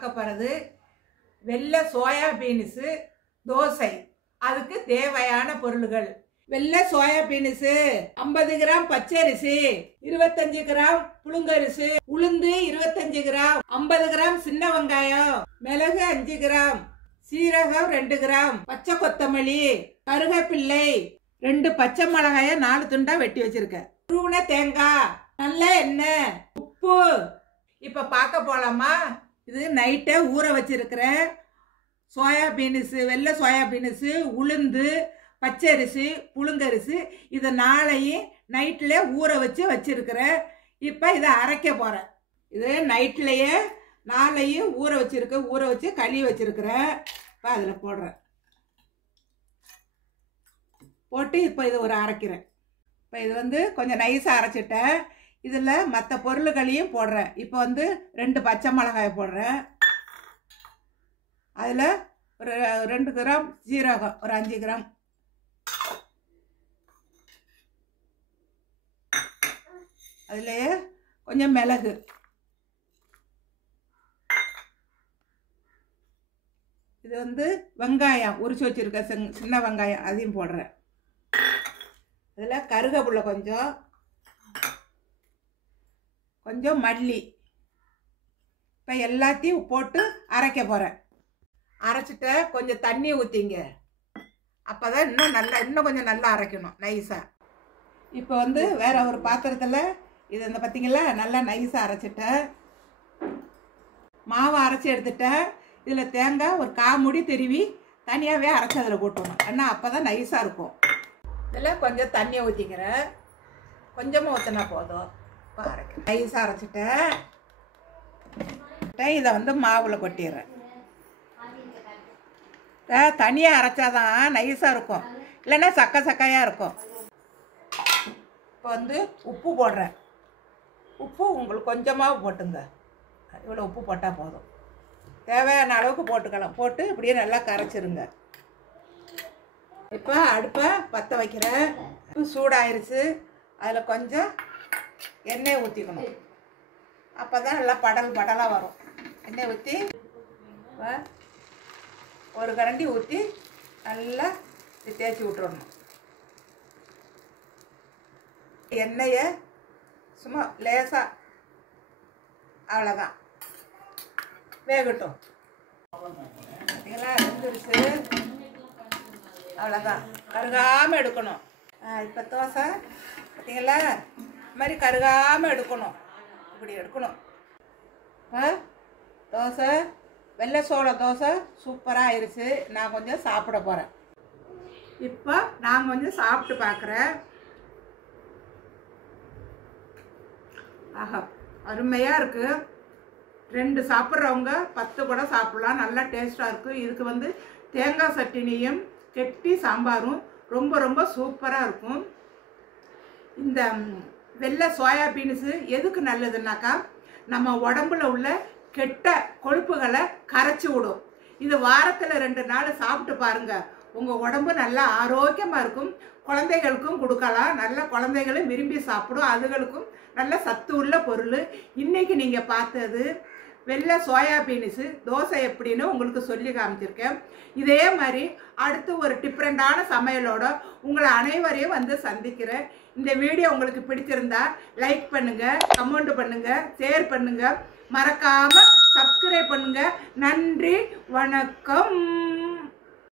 பார்க்க போகிறது வெள்ளை சோயா பீன்ஸு தோசை. அதுக்கு தேவையான பொருள்கள்: வெள்ளை சோயா பீன்ஸு 50 கிராம், பச்சரிசி 25 கிராம், புழுங்கரிசி, உளுந்து 25 கிராம், 50 கிராம் சின்ன வெங்காயம், மிளகு 5 கிராம், சீரகம் 2 கிராம், பச்சை கொத்தமல்லி, கருவேப்பிள்ளை, 2 பச்சை மிளகாய 4 துண்டா வெட்டி வச்சிருக்கேன், துருவின தேங்காய், நல்ல எண்ணெய், உப்பு. இப்ப பார்க்க போலாமா? இது நைட்டே ஊற வச்சிருக்கிறேன் சோயா பீன்ஸு, வெள்ளை சோயா பீன்ஸு, உளுந்து, பச்சரிசி, புழுங்கரிசி, இதை நாளையும் நைட்ல ஊற வச்சிருக்கிறேன். இப்போ இதை அரைக்க போகிறேன். இது நைட்லேயே நாளையும் ஊற வச்சு கழுவி வச்சிருக்கிறேன். இப்போ அதில் போடுறேன். போட்டு இப்போ இது ஒரு அரைக்கிறேன். இப்போ இது கொஞ்சம் நைஸாக அரைச்சிட்டேன். இதில் மற்ற பொருள்களையும் போடுறேன். இப்போ 2 பச்சை மிளகாய் போடுறேன். அதில் ஒரு 2 கிராம் சீரகம், ஒரு 5 கிராம், அதுலேயே கொஞ்சம் மிளகு, இது வெங்காயம் உரிச்சு வச்சிருக்க சின்ன வெங்காயம், அதையும் போடுறேன். இதில் கருவேப்பிலை கொஞ்சம் மல்லி. இப்போ எல்லாத்தையும் போட்டு அரைக்க போகிறேன். அரைச்சிட்ட கொஞ்சம் தண்ணி ஊற்றிங்க. அப்போ தான் இன்னும் கொஞ்சம் நல்லா அரைக்கணும் நைஸாக. இப்போ வேற ஒரு பாத்திரத்தில் இது பார்த்தீங்களா, நல்லா நைஸாக அரைச்சிட்டேன். மாவை அரைச்சி எடுத்துட்டேன். இதில் தேங்காய் ஒரு 1/4 மூடி திருவி தனியாகவே அரைச்சி அதில் போட்டுடணும். ஏன்னா அப்போ தான் நைஸாக இருக்கும். இதில் கொஞ்சம் தண்ணியை ஊற்றிக்கிறேன். கொஞ்சமாக ஊற்றினா போதும். இப்போ அரைக்கிறேன். நைஸாக அரைச்சிட்டேன். இதை மாவில் கொட்டிடுறேன். தனியாக அரைச்சாதான் நைஸாக இருக்கும், இல்லைன்னா சக்கையாக இருக்கும். இப்போ உப்பு போடுறேன். உப்பு உங்களுக்கு கொஞ்சமாக போட்டுங்க. இவ்வளோ உப்பு போட்டால் போதும். தேவையான அளவுக்கு போட்டுக்கலாம். போட்டு இப்படியே நல்லா கரைச்சிருங்க. இப்போ அடுப்பை பற்ற வைக்கிறேன். சூடாயிருச்சு. அதில் கொஞ்சம் எண்ணெய் ஊற்றிக்கணும். அப்போ தான் நல்லா படலாக வரும். எண்ணெய் ஊற்றி ஒரு கரண்டி ஊற்றி நல்லா தேய்ச்சி விட்டுறணும். எண்ணெயை சும்மா லேசாக, அவ்வளோதான், வேகட்டும். பார்த்தீங்களா, வெந்துருச்சு. அவ்வளோதான், கருகாமல் எடுக்கணும். இப்போ தோசை பார்த்தீங்களா, இந்த மாதிரி கருகாமல் எடுக்கணும். இப்படி எடுக்கணும். தோசை, வெள்ளை சோள தோசை சூப்பராக ஆயிடுச்சு. நான் கொஞ்சம் சாப்பிட போகிறேன். இப்போ நான் கொஞ்சம் சாப்பிட்டு பார்க்குறேன். ஆஹா, அருமையாக இருக்குது. 2 சாப்பிட்றவங்க 10 கூட சாப்பிட்லாம். நல்லா டேஸ்ட்டாக இருக்குது. இதுக்கு தேங்காய் சட்னியும் கெட்டி சாம்பாரும் ரொம்ப ரொம்ப சூப்பராக இருக்கும். இந்த வெள்ளை சோயா பீன்ஸு எதுக்கு நல்லதுன்னாக்கா, நம்ம உடம்புல உள்ள கெட்ட கொழுப்புகளை கரைச்சி விடும். இது வாரத்தில் 2 நாள் சாப்பிட்டு பாருங்க. உங்கள் உடம்பு நல்லா ஆரோக்கியமாக இருக்கும். குழந்தைகளுக்கும் கொடுக்கலாம். நல்ல குழந்தைகளும் விரும்பி சாப்பிடும். அதுகளுக்கும் நல்ல சத்து உள்ள பொருள். இன்றைக்கி நீங்கள் பார்த்தது வெள்ளை சோயா பீன்ஸு தோசை எப்படின்னு உங்களுக்கு சொல்லி காமிச்சிருக்கேன். இதே மாதிரி அடுத்து ஒரு டிஃப்ரெண்டான சமையலோட உங்களை அனைவரையும் சந்திக்கிறேன். இந்த வீடியோ உங்களுக்கு பிடிச்சிருந்தா லைக் பண்ணுங்கள், கமெண்ட் பண்ணுங்கள், ஷேர் பண்ணுங்கள், மறக்காமல் சப்ஸ்கிரைப் பண்ணுங்கள். நன்றி, வணக்கம்.